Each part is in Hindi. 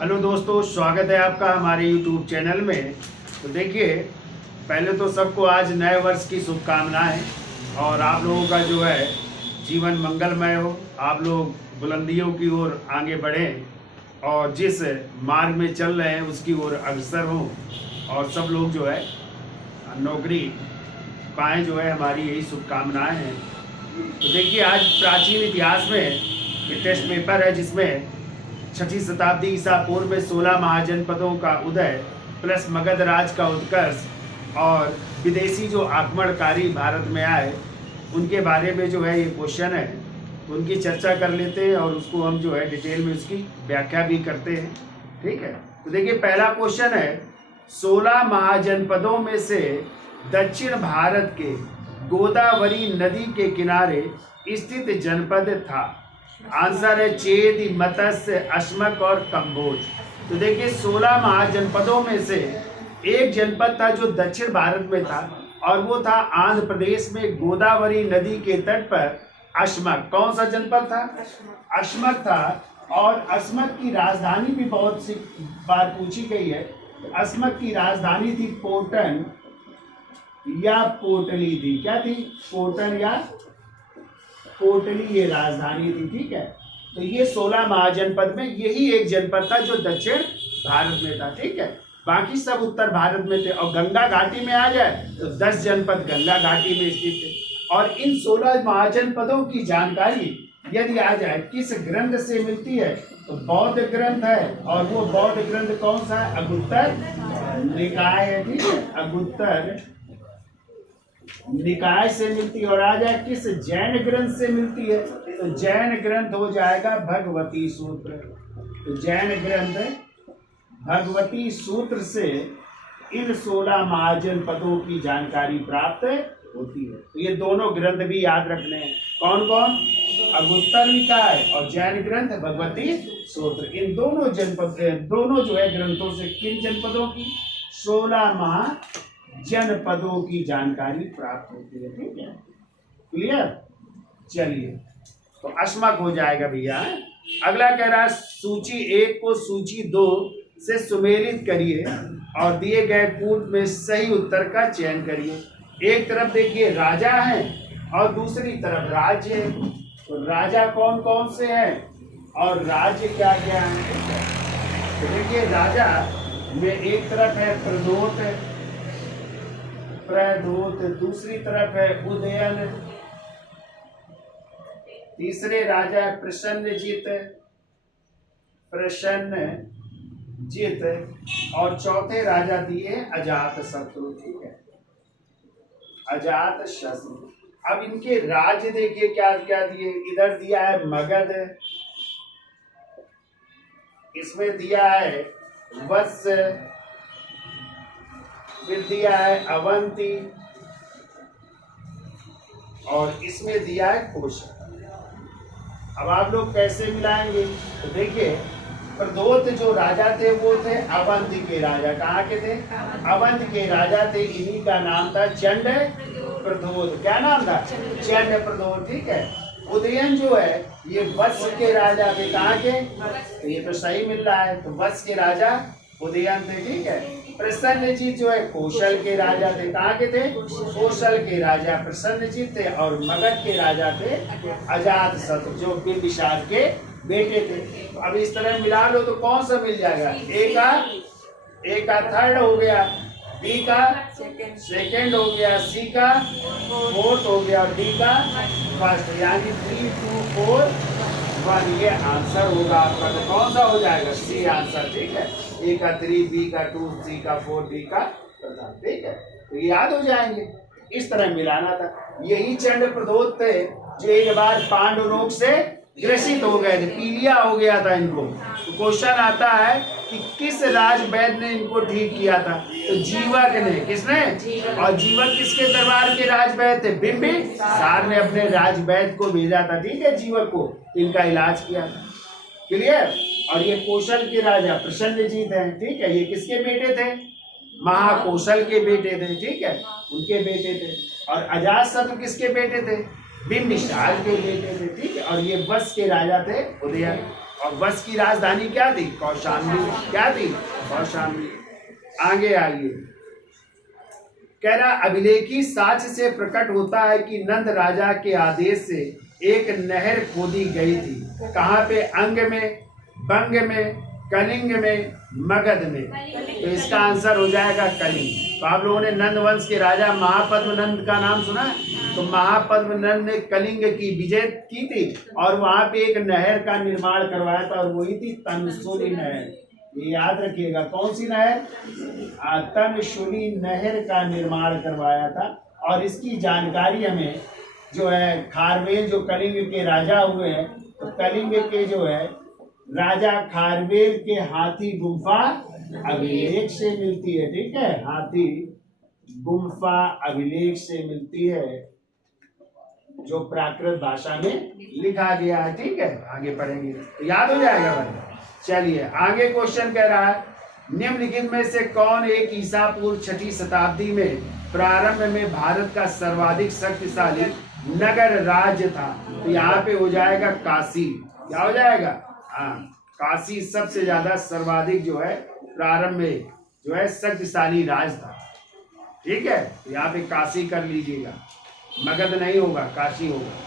हेलो दोस्तों, स्वागत है आपका हमारे यूट्यूब चैनल में। तो देखिए, पहले तो सबको आज नए वर्ष की शुभकामनाएं और आप लोगों का जो है जीवन मंगलमय हो, आप लोग बुलंदियों की ओर आगे बढ़ें और जिस मार्ग में चल रहे हैं उसकी ओर अग्रसर हों और सब लोग जो है नौकरी पाएँ, जो है हमारी यही शुभकामनाएं हैं। तो देखिए, आज प्राचीन इतिहास में ये टेस्ट पेपर है जिसमें 6वीं शताब्दी ईसा पूर्व में 16 महाजनपदों का उदय प्लस मगध राज का उत्कर्ष और विदेशी जो आक्रमणकारी भारत में आए उनके बारे में जो है ये क्वेश्चन है। तो उनकी चर्चा कर लेते हैं और उसको हम जो है डिटेल में उसकी व्याख्या भी करते हैं। ठीक है, तो देखिए, पहला क्वेश्चन है 16 महाजनपदों में से दक्षिण भारत के गोदावरी नदी के किनारे स्थित जनपद था। आंसर है चेदी, मत्स्य, अश्मक और कंबोज। तो देखिए, 16 महाजनपदों में से एक जनपद था जो दक्षिण भारत में था और वो था आंध्र प्रदेश में गोदावरी नदी के तट पर अश्मक। कौन सा जनपद था? अश्मक था। और अश्मक की राजधानी भी बहुत सी बार पूछी गई है। अश्मक की राजधानी थी पोटन या पोटली थी। क्या थी? पोटन या पोटली ये राजधानी थी। ठीक है, तो ये 16 महाजनपद में यही एक जनपद था जो दक्षिण भारत में था। ठीक है, बाकी सब उत्तर भारत में थे। और गंगा घाटी में आ जाए तो 10 जनपद गंगा घाटी में स्थित थे। और इन 16 महाजनपदों की जानकारी यदि आ जाए किस ग्रंथ से मिलती है तो बौद्ध ग्रंथ है। और वो बौद्ध ग्रंथ कौन सा है? अगुत्तर निकाय है। ठीक है, अगुत्तर निकाय से मिलती है। और आ जाए किस जैन ग्रंथ से मिलती है तो जैन ग्रंथ हो जाएगा भगवती सूत्र। तो जैन ग्रंथ भगवती सूत्र से इन 16 महाजनपदों की जानकारी प्राप्त होती है। तो ये दोनों ग्रंथ भी याद रखने हैं। कौन कौन? अगुत्तर निकाय और जैन ग्रंथ भगवती सूत्र। इन दोनों दोनों जो है ग्रंथों से किन जनपदों की? 16 महाजनपदों की जानकारी प्राप्त होती है। ठीक है, क्लियर? चलिए, तो अश्मक हो जाएगा भैया। अगला कह रहा है सूची 1 को सूची 2 से सुमेलित करिए और दिए गए पूर्व में सही उत्तर का चयन करिए। एक तरफ देखिए राजा है और दूसरी तरफ राज्य है। तो राजा कौन कौन से हैं और राज्य क्या क्या है? तो देखिए, राजा में एक तरफ है प्रदोत, दूसरी तरफ है उदयन, तीसरे राजा है प्रसन्नजित और चौथे राजा दिए अजातशत्रु। ठीक है, अजातशत्रु। अब इनके राज्य देखिए क्या क्या दिए। इधर दिया है मगध, इसमें दिया है वत्स, फिर दिया है अवंती और इसमें दिया है कोशल। अब आप लोग कैसे मिलाएंगे? तो देखिए, प्रदोत जो राजा थे वो थे अवंत के राजा। कहाँ के थे? अवंत के राजा थे। इन्हीं का नाम था चंड प्रदोत। क्या नाम था? चंड प्रदोत। ठीक है, उदयन जो है ये वत्स के राजा थे। कहाँ के? तो ये तो सही मिल रहा है। तो वत्स के राजा उदयन थे। ठीक है, प्रसन्नजीत जो है कौशल के राजा थे। कहाँ के थे? कौशल के राजा प्रसन्नजीत थे। और मगध के राजा थे अजातशत्रु जो बिंबिसार के बेटे थे। तो अब इस तरह मिला लो तो कौन सा मिल जाएगा? ए का थर्ड हो गया, बी का सेकंड हो गया, सी का फोर्थ हो गया और डी का फर्स्ट। यानी 3, 2, 4, 1 ये आंसर होगा आपका। तो कौन सा हो जाएगा? C answer. ठीक है, ए का 3, बी का 2, सी का 4, डी का प्रथम। ठीक है, तो याद हो जाएंगे। इस तरह मिलाना था। यही चंड प्रदोत थे जो एक बार पांडु रोग से ग्रसित हो गए थे, पीलिया हो गया था इनको। तो क्वेश्चन आता है कि किस राज वैद्य ने इनको ठीक किया था? तो जीवक ने। किसने? और जीवक किसके दरबार के राज वैद्य थे? बिंबिसार ने अपने राज वैद्य को भेजा था। ठीक है, जीवक को इनका इलाज किया था। क्लियर? और ये कौशल के राजा प्रसन्नजीत हैं। ठीक है, ये किसके बेटे थे? महाकौशल के बेटे थे। ठीक है, उनके बेटे थे। और अजातशत्रु किसके बेटे थे? बिंबिसार के बेटे थे। ठीक है, और ये वत्स के राजा थे उदयन। और वश की राजधानी क्या थी? कौशाम्बी। क्या थी? कौशाम्बी। आगे आइए, कह रहा अभिलेखी साक्ष्य से प्रकट होता है कि नंद राजा के आदेश से एक नहर खोदी गई थी। कहाँ पे? अंग में, बंग में, कलिंग में, मगध में। तो इसका आंसर हो जाएगा कलिंग। तो आप लोगों ने नंद वंश के राजा महापद्म नंद का नाम सुना है? तो महापद्म नंद ने कलिंग की विजय की थी और वहां पे एक नहर का निर्माण करवाया था और वही थी तनसुली नहर। ये याद रखिएगा, कौन सी नहर? तनशुली नहर का निर्माण करवाया था। और इसकी जानकारी हमें जो है खारवेल, जो कलिंग के राजा हुए हैं, तो कलिंग के जो है राजा खारवेल के हाथी गुम्फा अभिलेख से मिलती है। ठीक है, हाथी गुम्फा अभिलेख से मिलती है, जो प्राकृत भाषा में लिखा गया है। ठीक है, आगे पढ़ेंगे तो याद हो जाएगा भाई। चलिए आगे क्वेश्चन कह रहा है, निम्नलिखित में से कौन एक ईसा पूर्व 6ठी शताब्दी में प्रारंभ में भारत का सर्वाधिक शक्तिशाली नगर राज्य था? तो यहाँ पे हो जाएगा काशी। क्या हो जाएगा? हाँ, काशी सबसे ज्यादा सर्वाधिक जो है प्रारंभ में जो है शक्तिशाली राज था। ठीक है, तो यहाँ पे काशी कर लीजिएगा, मगध नहीं होगा, काशी होगा।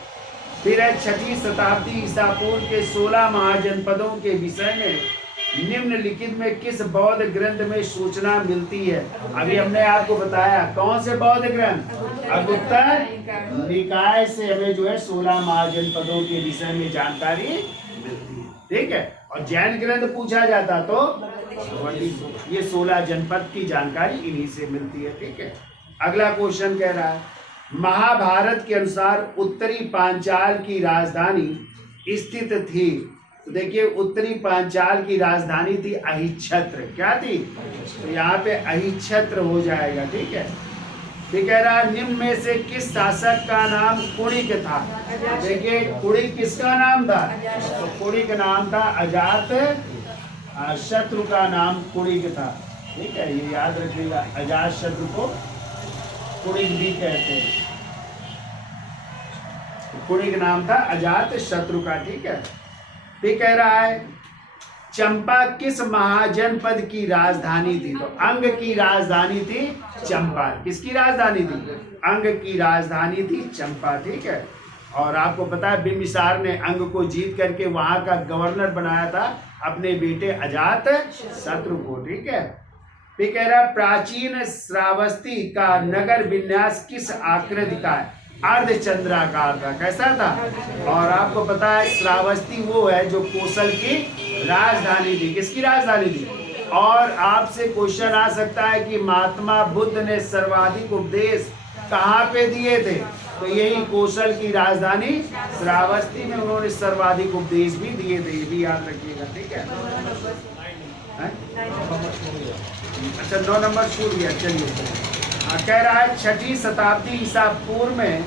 फिर है 6ठी शताब्दी ईसा पूर्व के 16 महाजनपदों के विषय में निम्नलिखित में किस बौद्ध ग्रंथ में सूचना मिलती है? अभी हमने आपको बताया कौन से बौद्ध ग्रंथ? अगुत्तर निकाय से हमें जो है 16 महाजनपदों के विषय में जानकारी मिलती है। ठीक है, और जैन ग्रंथ पूछा जाता तो ये 16 जनपद की जानकारी इन्हीं से मिलती है। ठीक है, अगला क्वेश्चन कह रहा है, महाभारत के अनुसार उत्तरी पांचाल की राजधानी स्थित थी। तो देखिए, उत्तरी पांचाल की राजधानी थी अहिच्छत्र। क्या थी? तो यहाँ पे अहिच्छत्र हो जाएगा। ठीक है, फिर कह रहा निम्न में से किस शासक का नाम कुणिक था? देखिए, कुणिक किसका नाम था? तो कुणिक नाम था अजात शत्रु का नाम कुणिक था। ठीक है, ये याद रखिएगा, अजात शत्रु को कुणिक भी कहते हैं। कुणिक नाम था अजात शत्रु का। ठीक है, फिर कह रहा है चंपा किस महाजनपद की राजधानी थी? तो अंग की राजधानी थी चंपा। किसकी राजधानी थी? अंग की राजधानी थी चंपा। ठीक है, और आपको पता है बिंबिसार ने अंग को जीत करके वहां का गवर्नर बनाया था अपने बेटे अजात शत्रु को। ठीक है, फिर कह रहा प्राचीन श्रावस्ती का नगर विन्यास किस आकृति का है? अर्धचंद्राकार था। कैसा था? और आपको पता है श्रावस्ती वो है जो कोसल की राजधानी थी। किसकी राजधानी थी? और आपसे क्वेश्चन आ सकता है कि महात्मा बुद्ध ने सर्वाधिक उपदेश कहाँ पे दिए थे? तो यही कोसल की राजधानी श्रावस्ती में उन्होंने सर्वाधिक उपदेश भी दिए थे। ये भी याद रखिएगा। ठीक है, अच्छा 9 नंबर छूट गया। चलिए, कह रहा है 6ठी शताब्दी ईसा पूर्व में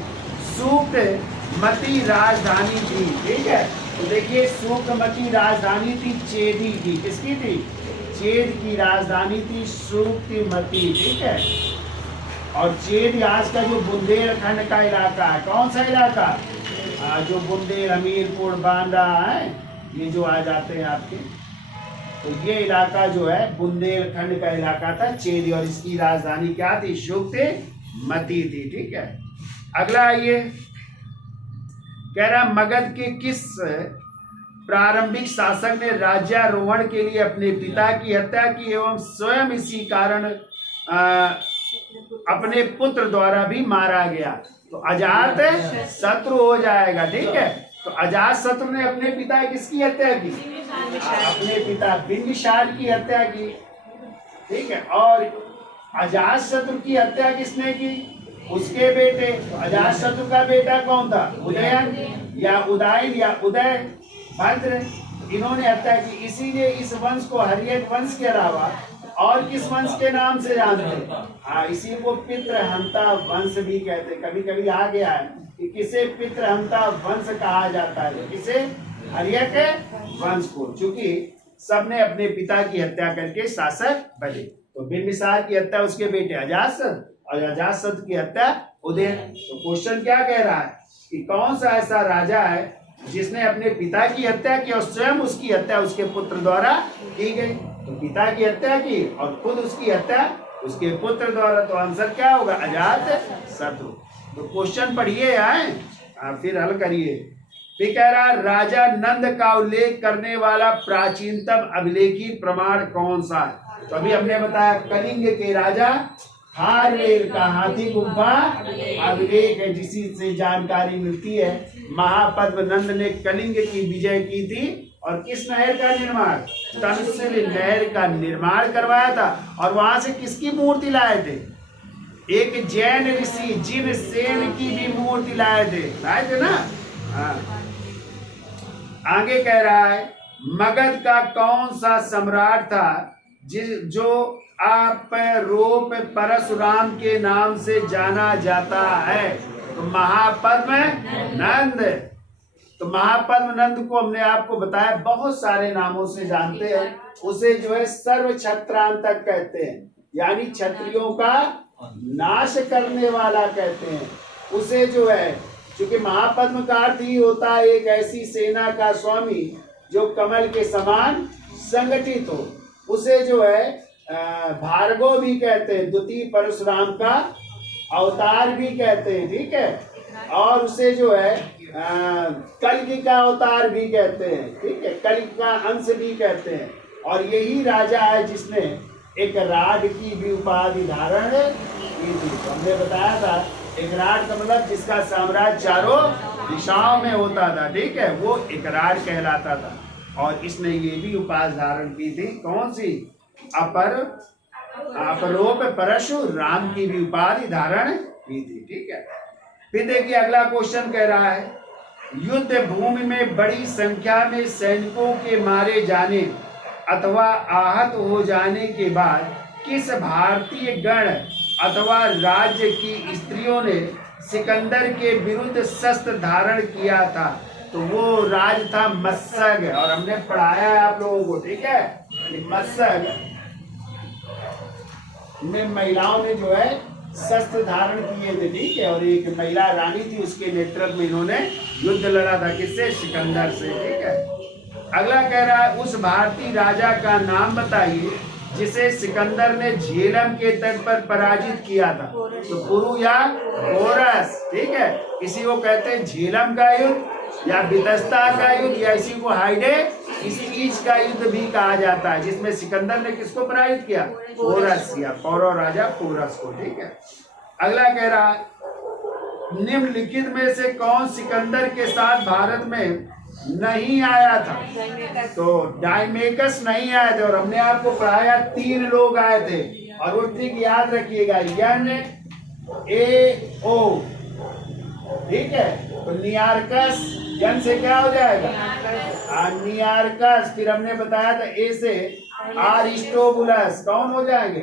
सूक्तमती राजधानी थी। ठीक है, तो देखिए सूक्तमती राजधानी थी चेदी की। किसकी थी? चेद की राजधानी थी सूक्तमती। ठीक है, और चेद आज का जो बुंदेलखंड का इलाका है। कौन सा इलाका? जो बुंदेल, हमीरपुर, बांदा है, ये जो आ जाते हैं आपके, तो ये इलाका जो है बुंदेलखंड का इलाका था चेदी, और इसकी राजधानी क्या थी? सूक्तमती थी। ठीक है, अगला ये कह रहा मगध के किस प्रारंभिक शासक ने राज्यारोहण के लिए अपने पिता की हत्या की एवं स्वयं इसी कारण अपने पुत्र द्वारा भी मारा गया? तो अजात शत्रु हो जाएगा। ठीक है, तो अजात शत्रु ने अपने पिता किसकी हत्या की? अपने पिता बिंबिसार की हत्या की। ठीक है, और अजात शत्रु की हत्या किसने की? उसके बेटे। तो अजात शत्रु का बेटा कौन था? उदयन या उदयन या उदय भद्र, इन्होंने हत्या की। इसीलिए इस वंश को हर्यक वंश के अलावा और किस वंश के नाम से जानते हैं? हाँ, इसी को पितृहंता वंश भी कहते हैं। कभी कभी आ गया है कि किसे पितृहंता वंश कहा जाता है, किसे? हर्यक वंश को, क्योंकि सबने अपने पिता की हत्या करके शासक बने। तो बिंबिसार की हत्या उसके बेटे अजातशत्रु, और अजातशत्रु की हत्या उदयन। तो क्वेश्चन क्या कह रहा है कि कौन सा ऐसा राजा है जिसने अपने पिता की हत्या की और स्वयं उसकी हत्या उसके पुत्र द्वारा की गई। तो पिता की हत्या की और खुद उसकी हत्या उसके पुत्र द्वारा, तो आंसर क्या होगा? अजात शत्रु। तो क्वेश्चन पढ़िए आप फिर हल करिए। फिर कह रहा राजा नंद का उल्लेख करने वाला प्राचीनतम अभिलेखी प्रमाण कौन सा है? तो अभी हमने बताया कलिंग के राजा हारवेल का हाथी गुम्फा अभिलेख है, जिसी से जानकारी मिलती है महापद्म नंद ने कलिंग की विजय की थी और किस नहर का निर्माण? तक्षशिला नहर का निर्माण करवाया था। और वहां से किसकी मूर्ति लाए थे? एक जैन ऋषि जिन सेन की भी मूर्ति लाए थे ना। हाँ। आगे कह रहा है मगध का कौन सा सम्राट था जो रोप परशुराम के नाम से जाना जाता है? तो महापद्म नंद। तो महापद्म नंद को हमने आपको बताया बहुत सारे नामों से जानते हैं। उसे जो है सर्व क्षत्रांतक कहते हैं, यानी क्षत्रियों का नाश करने वाला कहते हैं। उसे जो है, क्योंकि महापद्म का अर्थ ही होता है एक ऐसी सेना का स्वामी जो कमल के समान संगठित हो। उसे जो है भार्गव भी कहते हैं, द्वितीय परशुराम का अवतार भी कहते हैं, ठीक है। और उसे जो है कल्कि का अवतार भी कहते हैं, ठीक है, कल्कि का अंश भी कहते हैं। और यही राजा है जिसने एक राड की भी उपाधि धारण की थी। तो हमने बताया था एक राड का मतलब जिसका साम्राज्य चारों दिशाओं में होता था, ठीक है, वो एक राड कहलाता था। और इसने ये भी उपाधि धारण की थी, कौन सी? अपरोप परशुराम की भी उपाधि धारण की थी, ठीक है। फिर देखिए अगला क्वेश्चन कह रहा है युद्ध भूमि में बड़ी संख्या में सैनिकों के मारे जाने अथवा आहत हो जाने के बाद किस भारतीय गण अथवा राज्य की स्त्रियों ने सिकंदर के विरुद्ध शस्त्र धारण किया था? तो वो राज था मत्सग। और हमने पढ़ाया है आप लोगों को, ठीक है, मत्सग में महिलाओं ने जो है शस्त्र धारण किए थे, ठीक है। और एक महिला रानी थी, उसके नेतृत्व में इन्होंने युद्ध लड़ा था, किससे? सिकंदर से, ठीक है। अगला कह रहा है उस भारतीय राजा का नाम बताइए जिसे सिकंदर ने झेलम के तट पर पराजित किया था। तो पुरु या पोरस, ठीक है, इसी को कहते हैं झेलम का युद्ध या बितस्ता का युद्ध या इसी को हाइडे इसी चीज का युद्ध भी कहा जाता है, जिसमें सिकंदर ने किसको पराजित किया? पोरस या पौरव राजा पोरस को, ठीक है। अगला कह रहा है निम्नलिखित में से कौन सिकंदर के साथ भारत में नहीं आया था? तो डायमेकस नहीं आए थे। और हमने आपको पढ़ाया 3 लोग आए थे, और वो ट्रिक याद रखिएगा, यन ए ओ, ठीक है। तो नियार्कस, यन से क्या हो जाएगा? नियार्कस। फिर हमने बताया था ए से अरिस्टोबुलस, कौन हो जाएंगे?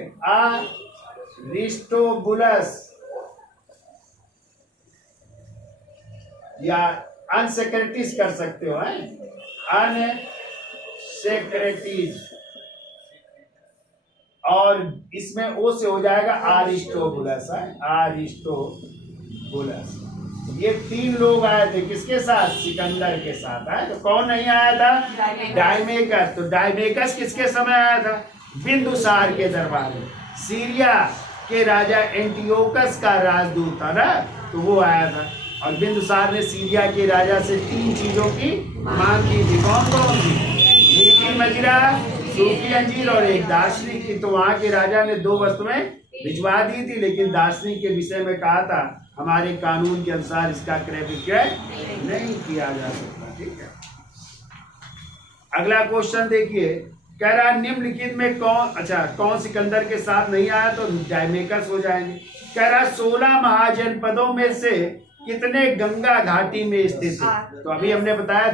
अरिस्टोबुलस या अनसेक्रेटिस कर सकते हो, अनसेक्रेटिस। और इसमें ओ से हो जाएगा अरिस्टोबुलस, अरिस्टोबुलस। ये 3 लोग आए थे किसके साथ? सिकंदर के साथ है। तो कौन नहीं आया था? डायमेकस। तो डायमेकस किसके समय आया था? बिंदुसार के दरबार में। सीरिया के राजा एंटियोकस का राजदूत था ना, तो वो आया था। और बिंदुसार ने सीरिया के राजा से 3 चीजों की मांग की थी। कौन कौन सी? मीठी मदिरा, सूखी अंजीर और एक दार्शनिक की। तो वहां के राजा ने 2 वस्तुएं भिजवा दी थी, लेकिन दार्शनिक के विषय में कहा था हमारे कानून के अनुसार इसका क्रय विक्रय नहीं किया जा सकता, ठीक है। अगला क्वेश्चन देखिए, कह रहा निम्नलिखित में कौन सिकंदर के साथ नहीं आया? तो डायमेकस हो जाएंगे। कह रहा 16 महाजनपदों में से कितने गंगा घाटी में स्थित है? तो अभी हमने बताया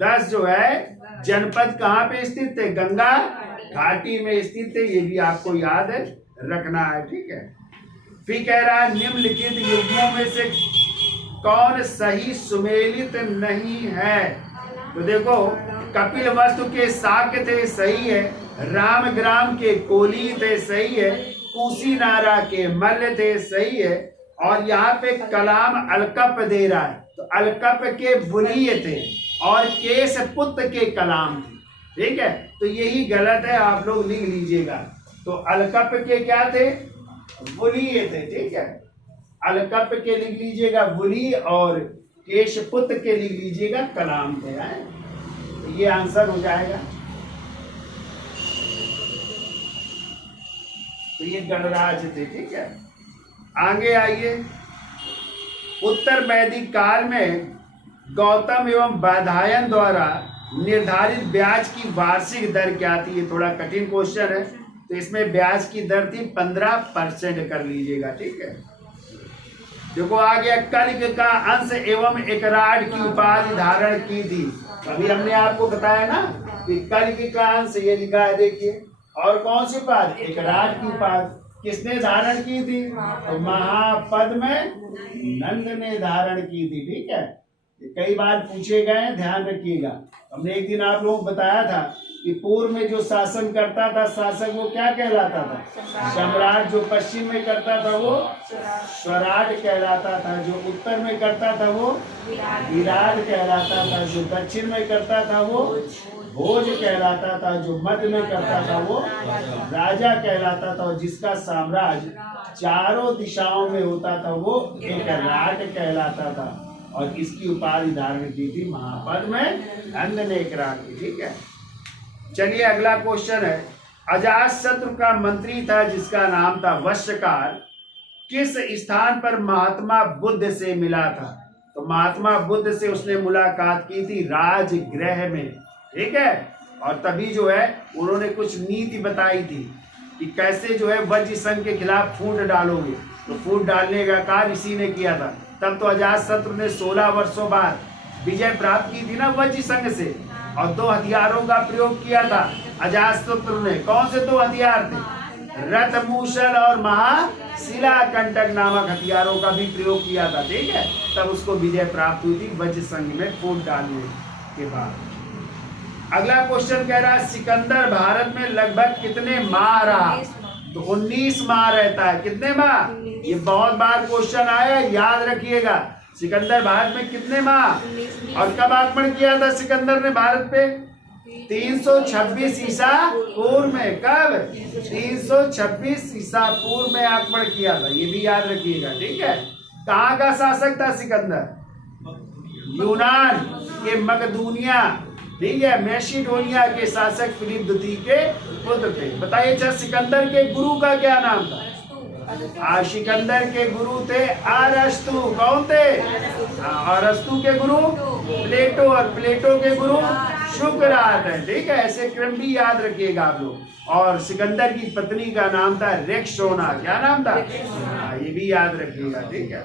10 जो है जनपद कहाँ पे स्थित है? गंगा घाटी में स्थित है। ये भी आपको याद रखना है, ठीक है। फिर कह रहा है निम्नलिखित युग्मों में से कौन सही सुमेलित नहीं है? तो देखो कपिलवस्तु के शाक्य थे, सही है। रामग्राम के कोली थे, सही है। कुशीनारा के मल्ल थे, सही है। और यहाँ पे कलाम अलकप दे रहा है, तो अलकप के बुलीय थे और केस पुत्र के कलाम थे। ठीक है, तो यही गलत है, आप लोग लिख लीजिएगा। तो अलकप के क्या थे? बुलीय थे। ठीक है, अलकप के लिख लीजिएगा बुली, और केश पुत्र के लिख लीजिएगा कलाम थे। तो ये आंसर हो जाएगा। तो ये गणराज थे। ठीक है, आगे आइए। उत्तर वैदिक काल में गौतम एवं बाधायन द्वारा निर्धारित ब्याज की वार्षिक दर क्या थी? ये थोड़ा कठिन क्वेश्चन है, तो इसमें ब्याज की दर थी 15% कर लीजिएगा। ठीक है, देखो आ गया। कलिक का अंश एवं एकराड की उपाधि धारण की थी। अभी हमने आपको बताया ना कि कलिक का अंश ये लिखा है, देखिए। और कौन सी उपाधि? एकराड की उपाधि किसने धारण की थी? तो महापद में नंद ने धारण की थी। ठीक है, कई बार पूछे गए, ध्यान रखिएगा। हमने एक दिन आप लोगों को बताया था कि पूर्व में जो शासन करता था शासक, वो क्या कहलाता था? सम्राट। जो पश्चिम में करता था वो स्वराट कहलाता था। जो उत्तर में करता था वो विराट कहलाता था। जो दक्षिण में करता था वो भोज कहलाता था। जो मध्य में करता था वो राजा कहलाता था। और जिसका साम्राज्य चारों दिशाओं में होता था वो एक राट कहलाता था। और इसकी उपाधि धारण की थी महापद में नंद ने एक राट की। ठीक है, चलिए अगला क्वेश्चन है। अजातशत्रु का मंत्री था जिसका नाम था वश्यकार, किस स्थान पर महात्मा बुद्ध से मिला था? तो महात्मा बुद्ध से उसने मुलाकात की थी राजगृह में। ठीक है, और तभी जो है उन्होंने कुछ नीति बताई थी कि कैसे जो है वज्र संघ के खिलाफ फूट डालोगे। तो फूट डालने का कार्य इसी ने किया था। तब तो अजातशत्रु ने 16 वर्षों बाद विजय प्राप्त की थी ना वज्र संघ से, और 2 हथियारों का प्रयोग किया था अजातशत्रु ने। कौन से 2 हथियार थे? रथमूषल और महाशिलाकंटक नामक हथियारों का भी प्रयोग किया था। ठीक है, तब उसको विजय प्राप्त हुई थी वज्र संघ में फूट डालने के बाद। अगला क्वेश्चन कह रहा है सिकंदर भारत में लगभग कितने माह रहा? तो 19 माह रहता है। कितने माह? ये बहुत बार क्वेश्चन आया, याद रखिएगा। सिकंदर भारत में कितने माह? और कब आक्रमण किया था सिकंदर ने भारत पे? 326 ईसा पूर्व में। कब? 326 ईसा पूर्व में आक्रमण किया था, ये भी याद रखिएगा। ठीक है, कहाँ का शासक था सिकंदर? यूनान के मकदूनिया, ठीक है, मैसिडोनिया के शासक फिलिप द्वितीय के पुत्र थे। बताइए अच्छा, सिकंदर के गुरु का क्या नाम था? सिकंदर के गुरु थे अरस्तु। कौन थे? अरस्तु के गुरु प्लेटो, और प्लेटो के गुरु शुक्रात है। ठीक है, ऐसे क्रम भी याद रखिएगा आप लोग। और सिकंदर की पत्नी का नाम था रेक्सोना। क्या नाम था? ये भी याद रखिएगा। ठीक है,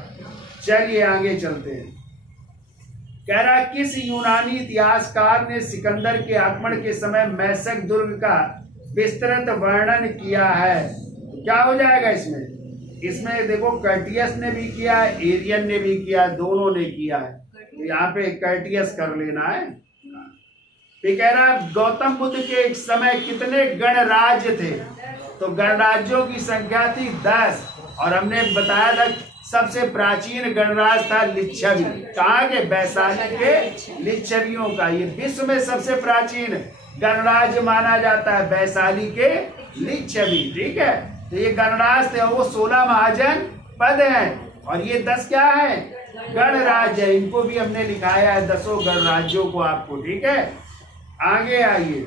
चलिए आगे चलते हैं। कह रहा किस यूनानी इतिहासकार ने सिकंदर के आक्रमण के समय मैसक दुर्ग का विस्तृत वर्णन किया है? तो क्या हो जाएगा इसमें? इसमें देखो कर्टियस ने भी किया है, एरियन ने भी किया है, दोनों ने किया है। तो यहाँ पे कर्टियस कर लेना है। फिर कह रहा गौतम बुद्ध के एक समय कितने गणराज्य थे? तो गणराज्यों की संख्या थी 10। और हमने बताया था सबसे प्राचीन गणराज था लिच्छवी। कहाँ के? वैशाली के लिच्छवियों का। ये विश्व में सबसे प्राचीन गणराज्य माना जाता है वैशाली के लिच्छवी। ठीक है, तो ये गणराज थे, वो 16 महाजन पद हैं, और ये 10 क्या है? गणराज्य है। इनको भी हमने लिखाया है 10 गणराज्यों को आपको। ठीक है, आगे आइए।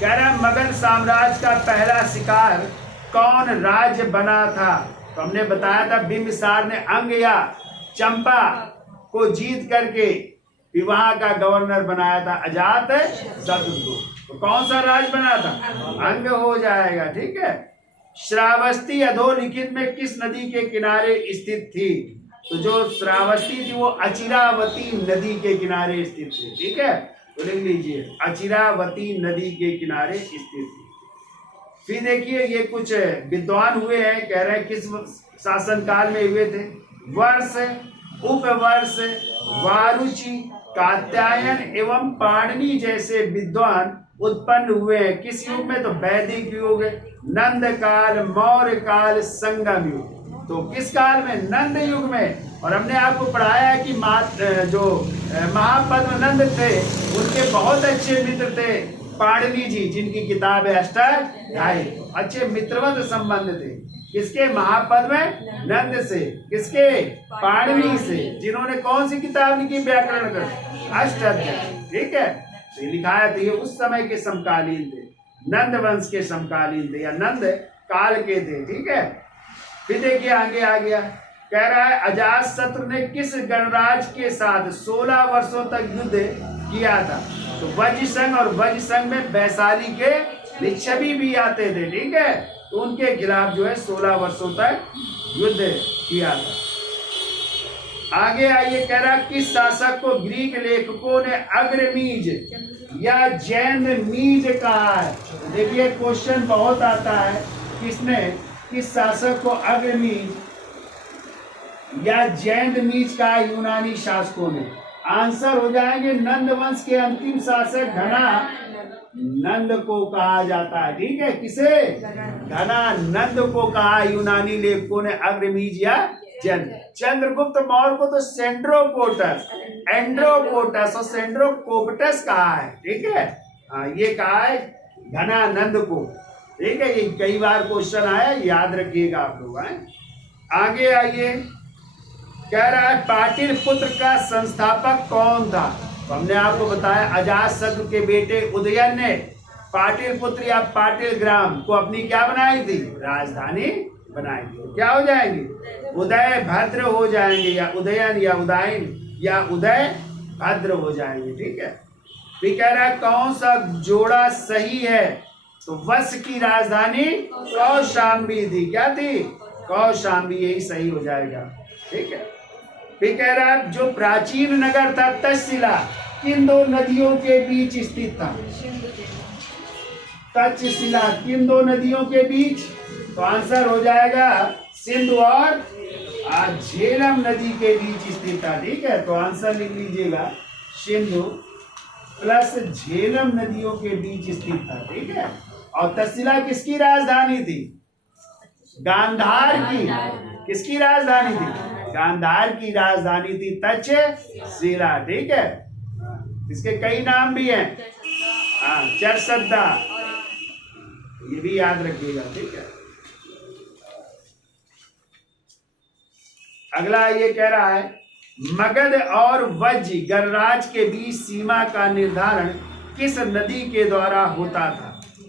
कह रहा मगध साम्राज्य का पहला शिकार कौन राज्य बना था? तो हमने बताया था बिंबिसार ने अंग या चंपा को जीत करके वहां का गवर्नर बनाया था अजातशत्रु को। तो कौन सा राज्य बना था? अंग हो जाएगा। ठीक है, श्रावस्ती अधोलिखित में किस नदी के किनारे स्थित थी? तो जो श्रावस्ती थी वो अचिरावती नदी के किनारे स्थित थी। ठीक है, तो लिख लीजिए अचिरावती नदी के किनारे स्थित थी। फिर देखिए ये कुछ विद्वान हुए हैं, कह रहे हैं किस शासन काल में हुए थे? वर्ष, उपवर्ष, वारुचि, कात्यायन एवं पाणिनि जैसे विद्वान उत्पन्न हुए हैं। किस युग में? तो वैदिक युग, नंद काल, मौर्य काल, संगम युग। तो किस काल में? नंद युग में। और हमने आपको पढ़ाया है कि जो महापद्मनंद थे उनके बहुत अच्छे मित्र थे पाणिनि जी, जिनकी किताब है अष्टाध्यायी। अच्छे मित्रवत संबंध थे किसके? महापद्म नंद से। किसके? पाणिनि से, जिन्होंने कौन सी किताब लिखी? व्याकरण का अष्टाध्यायी। ठीक है, तो लिखा है। तो ये उस समय के समकालीन थे, नंद वंश के समकालीन थे या नंद काल के थे। ठीक है, फिर देखिए आगे आ गया, कह रहा है अजातशत्रु ने किस गणराज के साथ 16 वर्षों तक युद्ध किया था? तो वज्रसंघ, और वज्रसंघ में वैशाली के लिच्छवी भी आते थे। ठीक है, तो उनके खिलाफ जो है 16 वर्षों तक युद्ध किया था। आगे आइए, कह रहा किस शासक को ग्रीक लेखकों ने अग्रमीज या जैनमीज कहा है? देखिए क्वेश्चन बहुत आता है, किसने, किस शासक को अग्रमीज या जैनमीज कहा यूनानी शासकों ने? आंसर हो जाएंगे नंद वंश के अंतिम शासक घना नंद को कहा जाता है। ठीक है, किसे? घना नंद को कहा यूनानी लेखकों ने अग्रमीज या चंद्रगुप्त मौर्य को तो सेंड्रोकोटस, एंड्रोकोटस और सेंड्रोकोपटस कहा है। ठीक है, ये कहा है घना नंद को। ठीक है, ये कई बार क्वेश्चन आया, याद रखिएगा आप लोग। आगे आइए, कह रहा है पाटिल पुत्र का संस्थापक कौन था? तो हमने आपको बताया अजातशत्रु के बेटे उदयन ने पाटिल पुत्र या पाटिल ग्राम को अपनी क्या बनाई थी? राजधानी बनाई थी। क्या हो जाएंगे? उदय भद्र हो जाएंगे, या उदयन या उदयन या उदय भद्र हो जाएंगे। ठीक है, फिर कह रहा है कौन सा जोड़ा सही है? तो वत्स की राजधानी कौशाम्बी थी। क्या थी? कौशाम्बी, यही सही हो जाएगा। ठीक है, फिर कह रहा है जो प्राचीन नगर था तक्षशिला किन दो नदियों के बीच स्थित था? तक्षशिला किन दो नदियों के बीच? तो आंसर हो जाएगा सिंधु और झेलम नदी के बीच स्थित था। ठीक है, तो आंसर लिख लीजिएगा सिंधु प्लस झेलम नदियों के बीच स्थित था। ठीक है, और तक्षशिला किसकी राजधानी थी? गांधार की। किसकी राजधानी थी? गांधार की राजधानी थी तक्षशिला। ठीक है, इसके कई नाम भी हैं। चरसद्दा, ये भी याद रखिएगा। ठीक है, अगला ये कह रहा है मगध और वज्र गणराज के बीच सीमा का निर्धारण किस नदी के द्वारा होता था?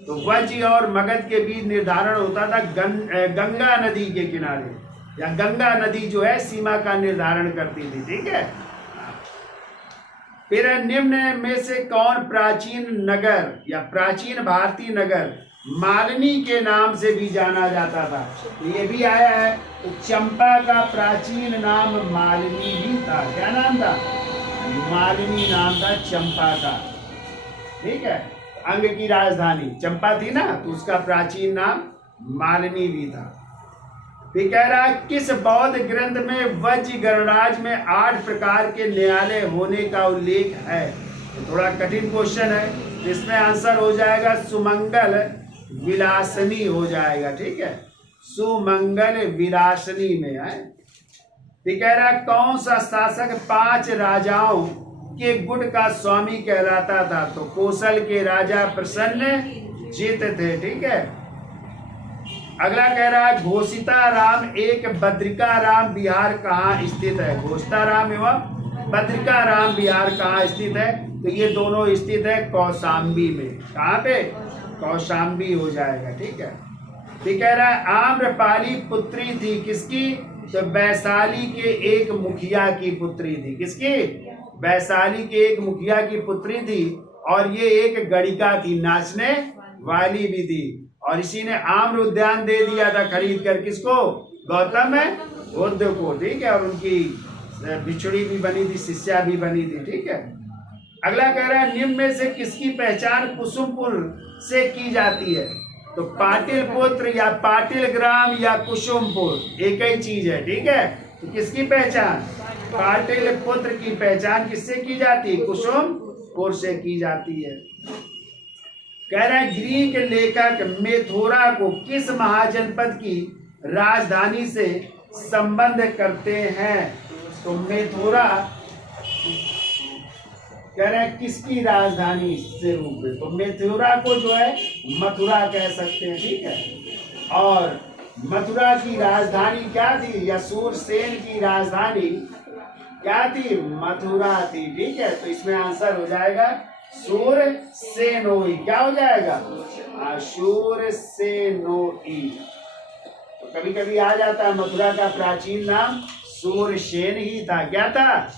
तो वज्र और मगध के बीच निर्धारण होता था गंगा नदी के किनारे, या गंगा नदी जो है सीमा का निर्धारण करती थी। ठीक है, फिर निम्न में से कौन प्राचीन नगर या प्राचीन भारतीय नगर मालिनी के नाम से भी जाना जाता था? तो ये भी आया है। तो चंपा का प्राचीन नाम मालिनी भी था। क्या नाम था? मालिनी नाम था चंपा का। ठीक है, अंग की राजधानी चंपा थी ना, तो उसका प्राचीन नाम मालिनी भी था। फिर कह रहा है किस बौद्ध ग्रंथ में वज्र गणराज में 8 प्रकार के न्यायालय होने का उल्लेख है? तो थोड़ा कठिन क्वेश्चन है, इसमें आंसर हो जाएगा सुमंगल विलासनी हो जाएगा। ठीक है, सुमंगल विलासनी में है। फिर कह रहा है कौन सा शासक 5 राजाओं के गुट का स्वामी कहलाता था? तो कौशल के राजा प्रसन्नजित थे। ठीक है, अगला कह रहा है घोषिताराम एक बद्रिकाराम बिहार कहाँ स्थित है? घोषिताराम एवं बद्रिकाराम बिहार कहाँ स्थित है? तो ये दोनों स्थित है कौशाम्बी में। कहाँ पे? कौशाम्बी हो जाएगा। ठीक है, फिर कह रहा है आम्रपाली पुत्री थी किसकी? तो वैशाली के एक मुखिया की पुत्री थी। किसकी? वैशाली के एक मुखिया की पुत्री थी, और ये एक गणिका थी, नाचने वाली भी थी। और इसी ने आम्र उद्यान दे दिया था खरीद कर, किसको? गौतम बुद्ध को। ठीक है, और उनकी बिछड़ी भी बनी थी, शिष्या भी बनी थी। ठीक है, अगला कह रहा है निम्न में से किसकी पहचान कुसुमपुर से की जाती है? तो पाटिल पुत्र या पाटिल ग्राम या कुसुमपुर एक ही चीज है। ठीक है, तो किसकी पहचान? पाटिल पुत्र की पहचान किससे की जाती है? कुसुमपुर से की जाती है। कह रहा है ग्रीक लेखक मेथोरा को किस महाजनपद की राजधानी से संबंध करते हैं। तो मथुरा कह रहे हैं किसकी राजधानी से रूप में, तो मथुरा को जो है मथुरा कह सकते हैं, ठीक है। और मथुरा की राजधानी क्या थी, या सूरसेन की राजधानी क्या थी, मथुरा थी, ठीक है। तो इसमें आंसर हो जाएगा सूरसेनोई। क्या हो जाएगा, सूरसेनोई। तो कभी कभी आ जाता है मथुरा का प्राचीन नाम सूरसेन ही था। क्या था,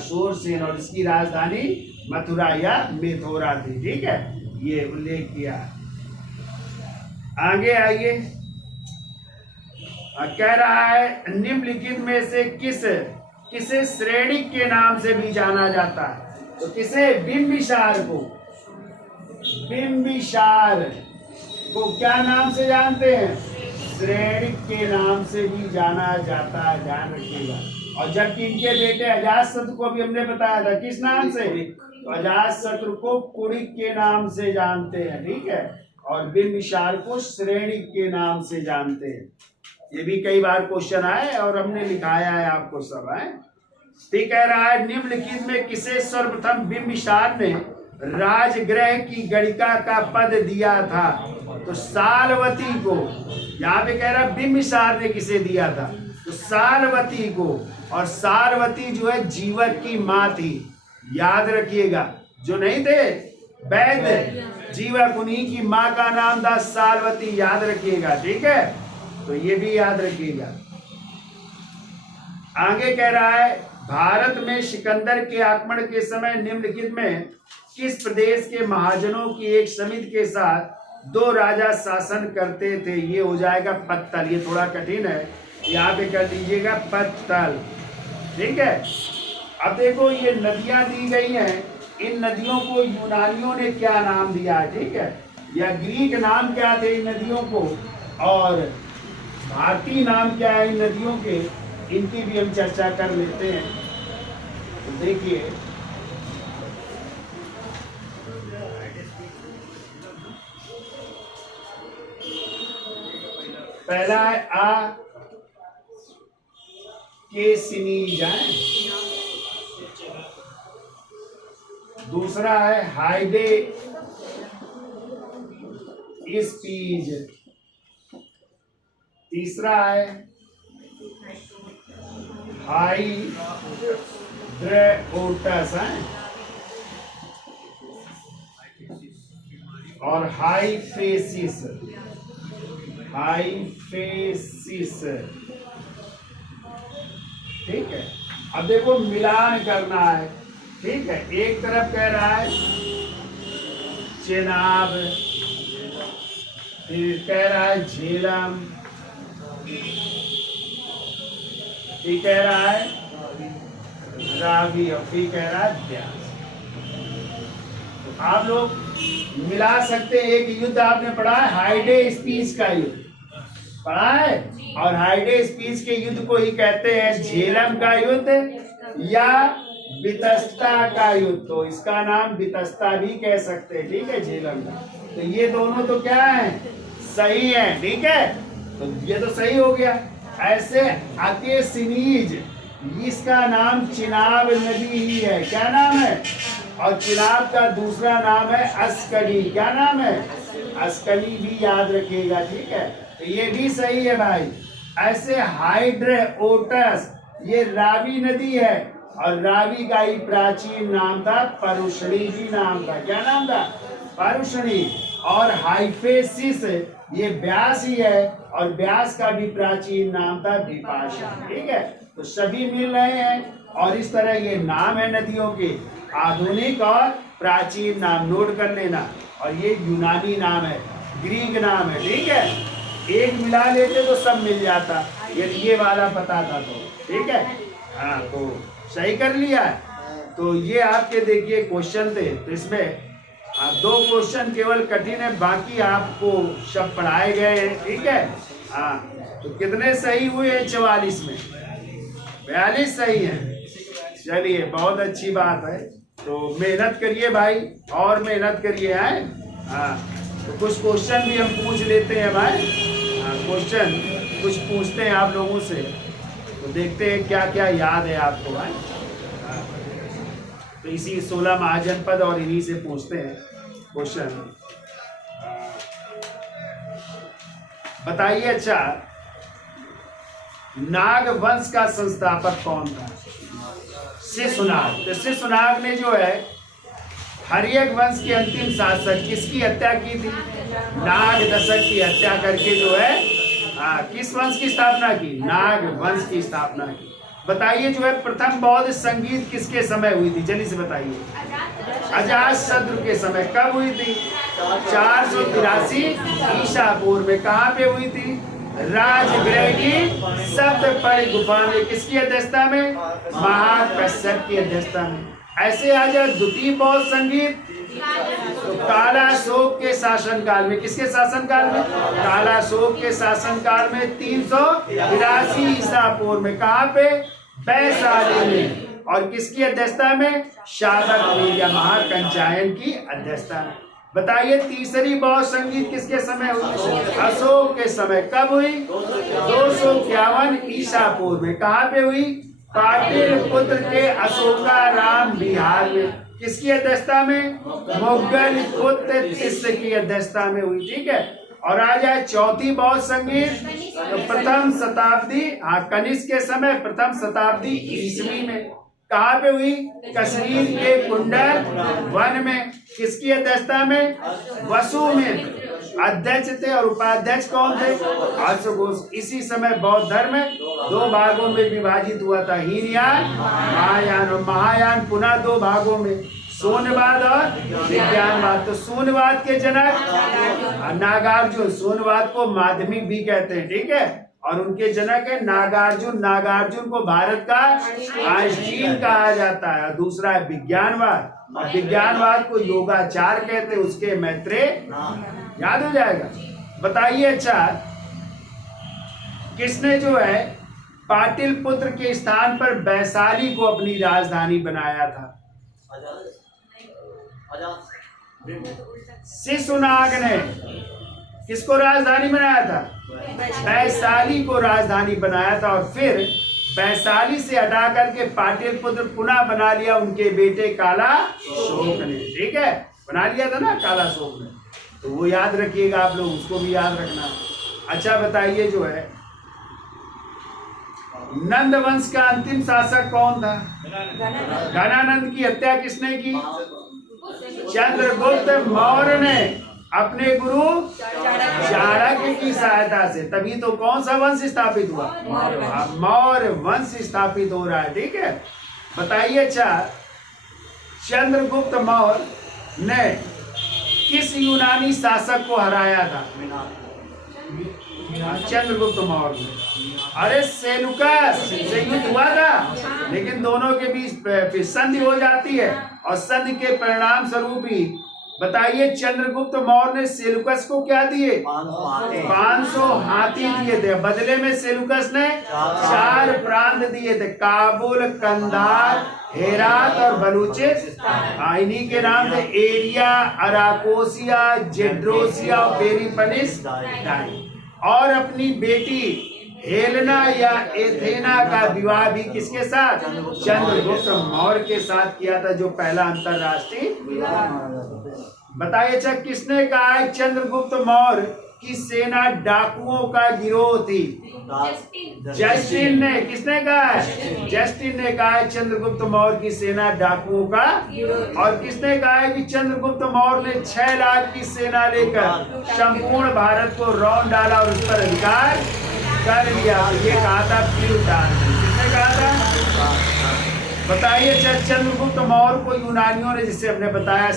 सूरसेन, और इसकी राजधानी मथुरा या मेथोरा थी, ठीक है। ये उल्लेख किया। आगे आइए, कह रहा है निम्नलिखित में से किसे श्रेणी के नाम से भी जाना जाता है। तो किसे, बिंबिसार को क्या नाम से जानते हैं, श्रेणी के नाम से भी जाना जाता है, ध्यान रखिएगा। और जबकि इनके बेटे अजातशत्रु को भी हमने बताया था किस नाम से, तो अजातशत्रु को कुड़िक के नाम से जानते हैं, ठीक है। और बिंबिसार को श्रेणी के नाम से जानते हैं। ये भी कई बार क्वेश्चन आए और हमने लिखाया है आपको सब है। ठीक कह रहा है निम्नलिखित में किसे सर्वप्रथम बिंबिसार ने राजगृह की गणिका का पद दिया था। तो सालवती को, यहाँ पे कह रहा है बिंबिसार ने किसे दिया था, तो सालवती को। और सालवती जो है जीवक की माँ थी, याद रखिएगा। जो नहीं थे वैद्य, जीवक, उन्हीं की माँ का नाम था सालवती, याद रखिएगा, ठीक है। तो ये भी याद रखिएगा। आगे कह रहा है भारत में सिकंदर के आक्रमण के समय निम्नलिखित में किस प्रदेश के महाजनों की एक समिति के साथ 2 राजा शासन करते थे। ये हो जाएगा पत्तल। ये थोड़ा कठिन है, यहाँ पे कर लीजिएगा पत्तल, ठीक है। अब देखो ये नदियां दी गई हैं, इन नदियों को यूनानियों ने क्या नाम दिया है, ठीक है, या ग्रीक नाम क्या थे इन नदियों को, और भारतीय नाम क्या है इन नदियों के, इनकी भी हम चर्चा कर लेते हैं। तो देखिए पहला है केसिनीज, दूसरा है हाइडे स्पीज, तीसरा है हाइड्रेओटस है, और हाइफेसिस, ठीक है। अब देखो मिलान करना है, ठीक है। एक तरफ कह रहा है चेनाब, फिर कह रहा है झेलम, फिर कह रहा है रावी, और फिर कह रहा है ब्यास। तो आप लोग मिला सकते हैं। एक युद्ध आपने पढ़ा है हाइडे स्पीच का युद्ध पढ़ा है, और हाइडे स्पीच के युद्ध को ही कहते हैं झेलम का युद्ध या वितस्ता का युद्ध। तो इसका नाम वितस्ता भी कह सकते हैं, ठीक है, झेलम का। तो ये दोनों तो क्या है, सही है, ठीक है। तो ये तो सही हो गया। ऐसे अकेसिनीज, इसका नाम चिनाब नदी ही है। क्या नाम है, और चिनाब का दूसरा नाम है अस्कनी। क्या नाम है, अस्कनी भी याद रखिएगा, ठीक है। तो ये भी सही है भाई। ऐसे हाइड्रेओटस, ये रावी नदी है, और रावी का ही प्राचीन नाम था परुषणी भी नाम था। क्या नाम था, परुषणी। और हाइफेसिस ये ब्यास ही है, और ब्यास का भी प्राचीन नाम था विपाशा, ठीक है। तो सभी मिल रहे हैं, और इस तरह ये नाम है नदियों के, आधुनिक और प्राचीन नाम नोट कर लेना। और ये यूनानी नाम है, ग्रीक नाम है, ठीक है। एक मिला लेते तो सब मिल जाता, ये वाला पता था तो, ठीक है। हाँ, तो सही कर लिया। तो ये आपके देखिए क्वेश्चन थे, तो इसमें 2 क्वेश्चन केवल कठिन है, बाकी आपको सब पढ़ाए गए हैं, ठीक है। हाँ, तो कितने सही हुए हैं 44 में, 42 सही हैं। चलिए, बहुत अच्छी बात है। तो मेहनत करिए भाई, और मेहनत करिए हैं। हाँ, तो कुछ क्वेश्चन भी हम पूछ लेते हैं भाई। हाँ, क्वेश्चन कुछ पूछते हैं आप लोगों से। तो देखते हैं क्या क्या याद है आपको भाई। तो इसी 16 महाजनपद और इन्हीं से पूछते हैं क्वेश्चन। बताइए, अच्छा, नाग वंश का संस्थापक कौन था? शिशुनाग। तो शिशुनाग ने जो है हर्यक वंश के अंतिम शासक किसकी हत्या की थी? नाग दशक की हत्या करके जो है किस वंश की स्थापना की? नाग वंश की स्थापना की। बताइए, जो है प्रथम बौद्ध संगीत किसके समय हुई थी? जल्दी से बताइए। अजातशत्रु के समय। कब हुई थी? 483 ईसा पूर्व में। कहाँ पे हुई थी? राजगृह की सप्तपर्णी गुफा में। किसकी अध्यक्षता में? महाकश्यप की अध्यक्षता में। ऐसे आ जाए द्वितीय बौद्ध संगीत, तो कालाशोक के शासनकाल में। किसके शासनकाल में? कालाशोक के शासनकाल में 383 ईसा पूर्व में। कहाँ पे? वैशाली में। और किसकी अध्यक्षता में? शातक या महाकंचायन की अध्यक्षता में। बताइए, तीसरी बौद्ध संगीत किसके समय हुई? अशोक के समय। कब हुई? 251 ईसा पूर्व में। कहाँ पे हुई? पाटलिपुत्र के अशोकाराम बिहार में। किसकी अध्यक्षता में? मुगल पुत्र तिस्स की अध्यक्षता में हुई। ठीक है। और आ जाए चौथी बौद्ध संगीत, तो प्रथम शताब्दी, कनिष्क के समय, प्रथम शताब्दी ईस्वी में। कहाँ पे हुई? कश्मीर के कुंडल वन में। किसकी अध्यक्षता में? वसुमित्र अध्यक्ष थे और उपाध्यक्ष कौन थे? अश्वघोष। इसी समय बौद्ध धर्म 2 भागों में विभाजित हुआ था, हीनयान, महायान। और महायान पुनः 2 भागों में, शून्यवाद और विज्ञानवाद। तो शून्यवाद के जनक नागार्जुन। शून्यवाद को माध्यमिक भी कहते हैं। ठीक है। और उनके जनक है नागार्जुन। नागार्जुन को भारत का आइंस्टीन कहा जाता है। दूसरा है विज्ञानवाद, और विज्ञानवाद को योगाचार कहते हैं, उसके मैत्रेय। याद हो जाएगा। बताइए, अच्छा, किसने जो है पाटलिपुत्र के स्थान पर वैशाली को अपनी राजधानी बनाया था? शिशुनाग ने किसको राजधानी बनाया था? वैशाली को राजधानी बनाया था। और फिर वैशाली से हटा करके पाटलिपुत्र पुनः बना लिया उनके बेटे कालाशोक ने। ठीक है, बना लिया था ना कालाशोक ने। तो वो याद रखिएगा आप लोग, उसको भी याद रखना। अच्छा, बताइए, जो है नंद वंश का अंतिम शासक कौन था? घनानंद की हत्या किसने की? चंद्रगुप्त मौर्य ने अपने गुरु चाणक्य की सहायता से। तभी तो कौन सा वंश स्थापित हुआ? मौर्य वंश स्थापित हो रहा है। ठीक है। बताइए, अच्छा, चंद्रगुप्त मौर्य ने किस यूनानी शासक को हराया था? चंद्रगुप्त मौर्य। अरे सेलुकस से युद्ध हुआ था, लेकिन दोनों के बीच संधि हो जाती है, और संधि के परिणाम स्वरूप ही बताइए चंद्रगुप्त मौर्य ने सेलुकस को क्या दिए? 500 हाथी दिए थे। बदले में सेलुकस ने 4 प्रांत दिए थे, काबुल, कंधार, हेरात और बलूचिस्तान। इन्हीं के नाम थे एरिया, अराकोसिया, जेड्रोसिया और पेरिपनिस। और अपनी बेटी हेलेना या एथेना का विवाह भी किसके साथ? चंद्रगुप्त मौर्य के साथ किया था, जो पहला अंतरराष्ट्रीय। बताइए, अच्छा, किसने कहा है चंद्रगुप्त मौर्य की सेना डाकुओं का गिरोह थी? जस्टिन ने। किसने कहा है? जस्टिन ने कहा है चंद्रगुप्त मौर्य की सेना डाकुओं का। और किसने कहा है कि चंद्रगुप्त मौर्य ने 6 लाख की सेना लेकर संपूर्ण भारत को रौंद डाला और उस पर अधिकार कर लिया? ये कहा था प्लूटार्क। किसने कहा था? बताइए, चंद्रगुप्त मौर्य को यूनानियों ने, जिसे हमने बताया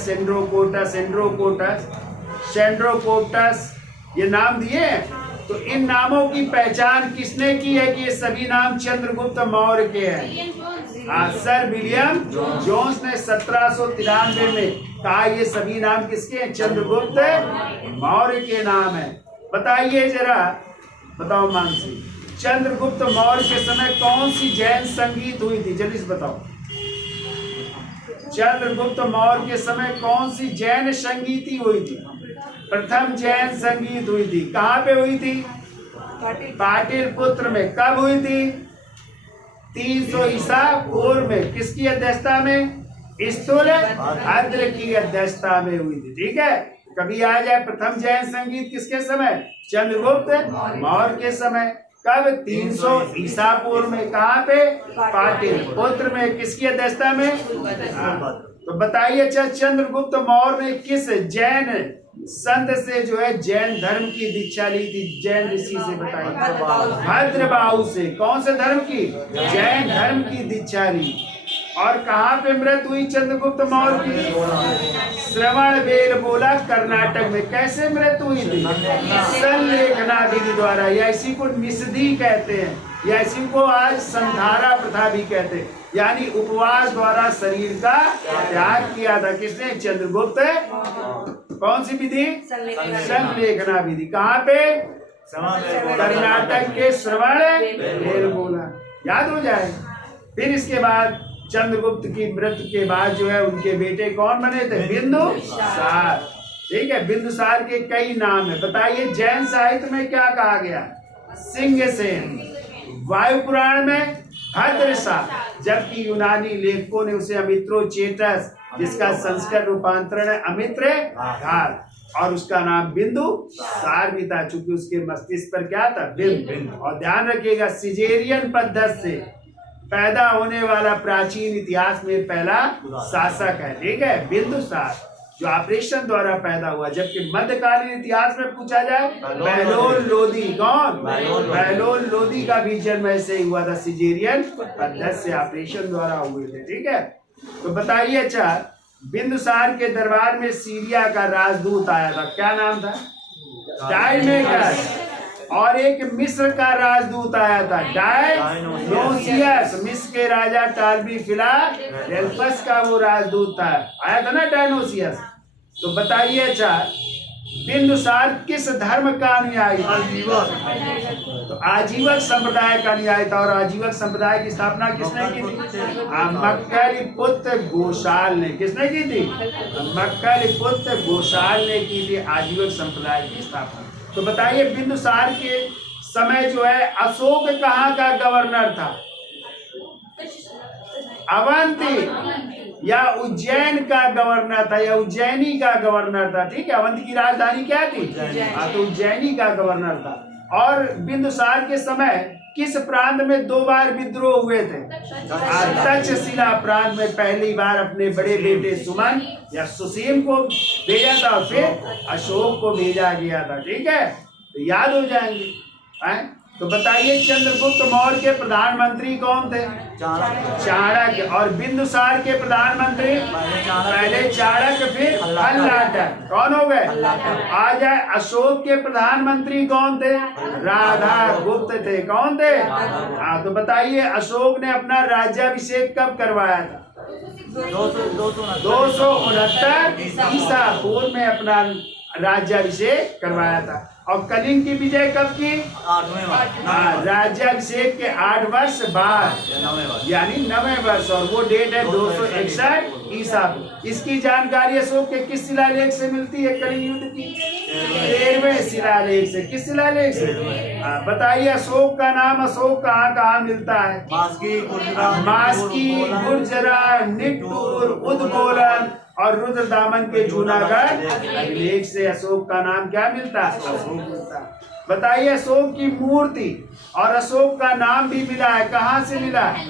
सेंड्रोकोटस ये नाम दिए। तो इन नामों की पहचान किसने की है कि ये सभी नाम चंद्रगुप्त मौर्य के हैं? सर विलियम जोन्स ने 1793 में कहा ये सभी नाम किसके हैं? चंद्रगुप्त मौर्य के नाम है। बताइए जरा, बताओ मानसी, चंद्रगुप्त मौर्य के समय कौन सी जैन संगीत हुई थी? जल्दी से बताओ। चंद्रगुप्त मौर्य के समय कौन सी जैन संगीति हुई थी? प्रथम जैन संगीत हुई थी। कहाँ पे हुई थी? पाटलिपुत्र में। कब हुई थी? 300 ईसा पूर्व में किसकी अध्यक्षता में? स्थूलभद्र की अध्यक्षता में हुई थी। ठीक है, कभी आ जाए प्रथम जैन संगीत किसके समय? चंद्रगुप्त मौर्य के समय। कब? 300 ईसा पूर्व में। कहाँ पे? पाटलिपुत्र में। किसकी अध्यक्षता में? तो बताइए, अच्छा चंद्रगुप्त मौर्य ने किस जैन संत से जो है जैन धर्म की दीक्षा ली थी? जैन ऋषि से बताइए। भद्रबाहु से। कौन से धर्म की? जैन धर्म की दीक्षा ली। और कहाँ पे मृत्यु हुई चंद्रगुप्त मौर्य की? श्रवण बेल बोला कर्नाटक में। कैसे मृत्यु हुई थी? संलेखना विधि द्वारा, या इसी को निषधि कहते हैं, या इसी को आज संधारा प्रथा भी कहते हैं। यानी उपवास द्वारा शरीर का त्याग किया था। किसने? चंद्रगुप्त। कौन सी विधि? संलेखना विधि। कहाँ पे? कर्नाटक के श्रवण बेल बोला। याद हो जाए। फिर इसके बाद चंद्रगुप्त की मृत्यु के बाद जो है उनके बेटे कौन बने थे? बिंदुसार। ठीक है, बिंदुसार के कई नाम है। बताइए जैन साहित्य में क्या कहा गया? सिंहसेन। वायु पुराण में भद्रसा, जबकि यूनानी लेखकों ने उसे अमित्रोचेटस, जिसका संस्कृत रूपांतरण है अमित्रघात, और उसका नाम बिंदुसार भी था, चूंकि उसके मस्तिष्क पर क्या था? बिंदु। और ध्यान रखिएगा, सिजेरियन पद्धति से पैदा होने वाला प्राचीन इतिहास में पहला शासक है। ठीक है, बिंदुसार, जो ऑपरेशन द्वारा पैदा हुआ। जबकि मध्यकालीन इतिहास में पूछा जाए, बहलोल लोदी। कौन? बहलोल लोदी का भी जन्म ऐसे ही हुआ था, सिजेरियन पद्धति से ऑपरेशन द्वारा हुए थे। ठीक है, तो बताइए, अच्छा बिंदुसार के दरबार में सीरिया का राजदूत आया था, क्या नाम था? डायमेकस। और एक मिस्र का राजदूत आया था, डायनोसियस। मिस्र के राजा टालबी फिलाडेल्फस का वो राजदूत था, आया था ना डायनोसियस। तो बताइए, अच्छा बिंदुसार किस धर्म का अनुयायी था? तो आजीवक संप्रदाय का अनुयायी था। और आजीवक संप्रदाय की स्थापना किसने की थी? मक्कलिपुत्र घोषाल ने। किसने की थी? मक्कलिपुत्र घोषाल ने की थी आजीवक संप्रदाय की स्थापना। तो बताइए, बिंदुसार के समय जो है अशोक कहाँ का गवर्नर था? अवंती या उज्जैन का गवर्नर था, या उज्जैनी का गवर्नर था। ठीक है, अवंती की राजधानी क्या थी? हाँ, तो उज्जैनी का गवर्नर था। और बिंदुसार के समय किस प्रांत में 2 बार विद्रोह हुए थे? तक्षशिला प्रांत में पहली बार अपने बड़े बेटे सुमन या सुसीम को भेजा था, फिर अशोक को भेजा गया था। ठीक है, तो याद हो जाएंगे। तो बताइए, चंद्रगुप्त मौर्य के प्रधानमंत्री कौन थे? चाणक्य। और बिंदुसार के प्रधानमंत्री? पहले चाणक्य, फिर हल्लाटर। कौन हो गए? आ जाए। अशोक के प्रधानमंत्री कौन थे? राधा गुप्त थे। कौन थे? हाँ, तो बताइए, अशोक ने अपना राज्याभिषेक कब करवाया था? 269 ईसा पूर्व में अपना राज्याभिषेक करवाया था। और कलिंग की विजय कब की? 8वें। राज्याभिषेक के 8 वर्ष बाद, यानी 9वें वर्ष, और वो डेट है 261 ईसा। इसकी जानकारी अशोक के किस शिलालेख से मिलती है? कलिंग युद्ध की 13वें शिलालेख से। किस शिलालेख से? बताइए, अशोक का नाम अशोक कहाँ कहाँ मिलता है? मास्की, गुर्जरा, निट्टूर, उद्बोलन और रुद्रदामन के जूनागढ़ अभिलेख से अशोक का नाम क्या मिलता है? अशोक मिलता है। बताइए, अशोक की मूर्ति और अशोक का नाम भी मिला है, कहाँ से मिला है?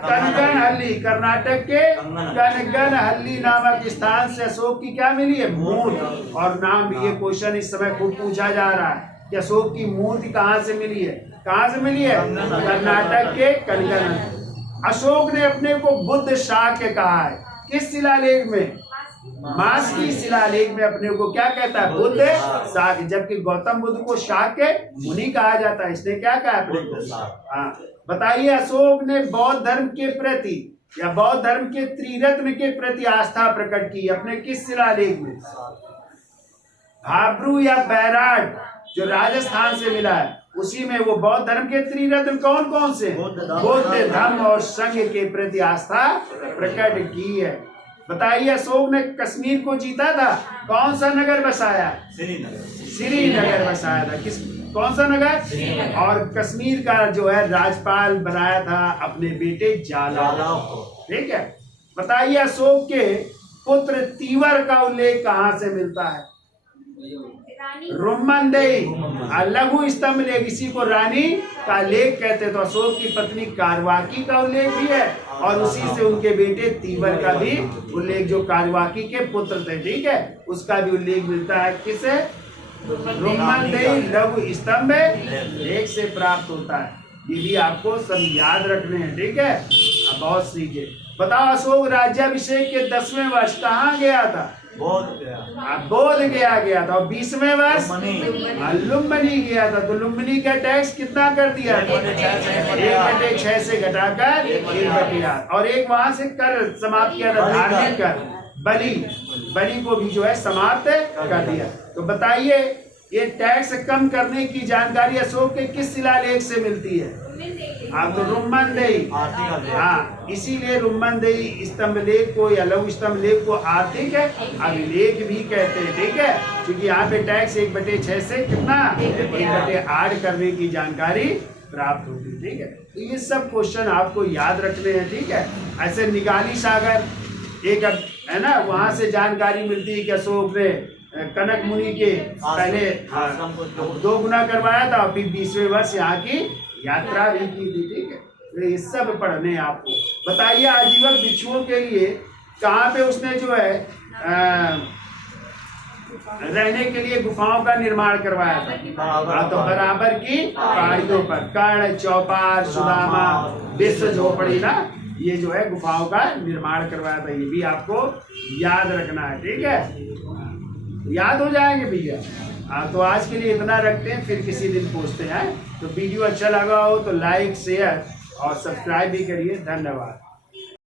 कनगनहल्ली, कर्नाटक के कनगनहल्ली नामक स्थान से अशोक की क्या मिली है? मूर्ति और नाम भी। ये क्वेश्चन इस समय खूब पूछा जा रहा है कि अशोक की मूर्ति कहाँ से मिली है? कहाँ से मिली है? कर्नाटक के कनगनहल्ली। अशोक ने अपने को बुद्ध शाक्य कहा है, किस शिलालेख में? मास्की शिलालेख में अपने को क्या कहता है? बुद्ध शाक्य। जबकि गौतम बुद्ध को शाक्य मुनि कहा जाता है। इसने क्या कहा अपने को? हाँ, बताइए, अशोक ने बौद्ध धर्म के प्रति या बौद्ध धर्म के त्रिरत्न के प्रति आस्था प्रकट की अपने किस शिलालेख में? भाब्रू या बैराट, जो राजस्थान से मिला है, उसी में वो बौद्ध धर्म के त्रिरत्न कौन कौन से? बुद्ध, धम्म और संघ के प्रति आस्था प्रकट की है। बताइए अशोक ने कश्मीर को जीता था, कौन सा नगर बसाया? श्रीनगर बसाया था। कौन सा नगर? और कश्मीर का जो है राज्यपाल बनाया था अपने बेटे जाला। ठीक है। बताइए अशोक के पुत्र तीवर का उल्लेख कहाँ से मिलता है? रुम्मनदेही। लघु स्तंभ लेख, इसी को रानी का लेख कहते। तो अशोक की पत्नी कारवाकी का उल्लेख भी है और उसी से उनके बेटे तीवर का भी उल्लेख, जो कारवाकी के पुत्र थे, ठीक है, उसका भी उल्लेख मिलता है। किसे? रुम्मनदेही लघु स्तंभ लेख से प्राप्त होता है। ये भी आपको सब याद रखने हैं, ठीक है। अब बहुत सीखे। बताओ अशोक राज्याभिषेक के 10वें वर्ष कहाँ गया था? बोध गया था। और 20वें वर्ष लुम्बिनी गया था। तो लुम्बिनी का टैक्स कितना कर दिया था? 1/6 से घटाकर 1/8। और एक वहां से कर समाप्त किया था, धार्मिक कर, बलि को भी जो है समाप्त कर दिया। तो बताइए ये टैक्स कम करने की जानकारी अशोक के किस शिलालेख से मिलती है? आप तो रुम्मनदेही। हाँ, इसीलिए रुम्मनदेही स्तंभ लेख को या लघु स्तंभ लेख को आर्थिक अभिलेख भी कहते हैं, ठीक है, क्योंकि यहाँ पे टैक्स 1/6 से कितना 1/8 करने की जानकारी प्राप्त होती है, ठीक है। तो ये सब क्वेश्चन आपको याद रखने हैं, ठीक है। ऐसे निगाली सागर एक है ना, वहां से जानकारी मिलती है कि अशोक ने कनक मुनि के पहले 2 गुना करवाया था और फिर 20वें वर्ष यहाँ की यात्रा भी की थी, ठीक है। तो ये सब पढ़ने आपको। बताइए आजीवन भिक्षुओं के लिए कहाँ पे उसने जो है रहने के लिए गुफाओं का निर्माण करवाया था? तो बराबर की पहाड़ियों पर कर्ण, चौपार, सुदामा, विश्व झोपड़ी ना, ये जो है गुफाओं का निर्माण करवाया था। ये भी आपको याद रखना है, ठीक है। याद हो जाएंगे भैया। तो आज के लिए इतना रखते हैं, फिर किसी दिन पूछते हैं। तो वीडियो अच्छा लगा हो तो लाइक, शेयर और सब्सक्राइब भी करिए। धन्यवाद।